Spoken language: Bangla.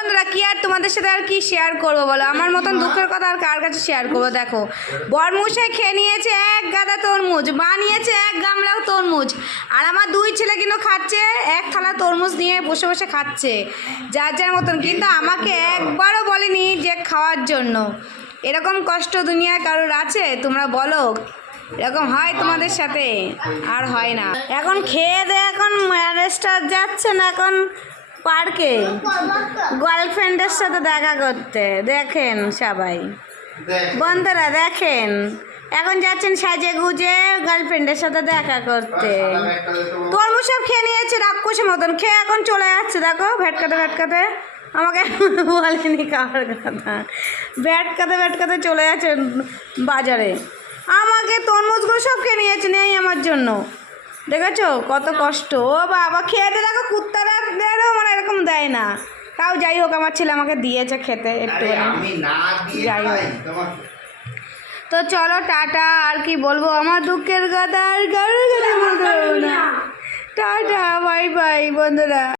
বন্ধুরা কি আর তোমাদের সাথে আর কি শেয়ার করবো বলো, আমার মতন দুঃখের কথা আর কার কাছে শেয়ার করবো। দেখো বরমশাই খেয়ে নিয়েছে এক গাদা তরমুজ, মা নিয়েছে এক গামলা তরমুজ, আর আমার দুই ছেলে কিন্তু খাচ্ছে এক থালা তরমুজ নিয়ে বসে বসে খাচ্ছে যার যার মতন, কিন্তু আমাকে একবারও বলেনি যে খাওয়ার জন্য। এরকম কষ্ট দুনিয়ায় কারোর আছে? তোমরা বলো, এরকম হয় তোমাদের সাথে? আর হয় না। এখন খেয়ে দে এখন ম্যারেজটা যাচ্ছে না এখন পার্কে গার্লফ্রেন্ডের সাথে দেখা করতে। দেখেন সবাই বন্ধুরা, দেখেন এখন যাচ্ছেন সাজে গুজে গার্লফ্রেন্ডের সাথে দেখা করতে। তরমুজ সব খেয়ে নিয়েছে রাক্ষসের মতন, খেয়ে এখন চলে যাচ্ছে। দেখো ভেটকাতে ভেটকাতে, আমাকে বলেনি কার কথা, ভেটকাতে চলে যাচ্ছে বাজারে। আমাকে তরমুজগুলো সব খেয়ে নিয়েছে, নেই আমার জন্য। দেখেছো কত কষ্ট। ও বাবা খেতে দেখো, কুত্তারা মানে এরকম দেয় না। তাও যাই হোক আমার ছেলে আমাকে দিয়েছে খেতে একটু, যাই হোক। তো চলো টাটা, আর কি বলবো আমার দুঃখের কথা আর কারোর কাছে বলতে পারবো না। টাটা বাই বাই বন্ধুরা।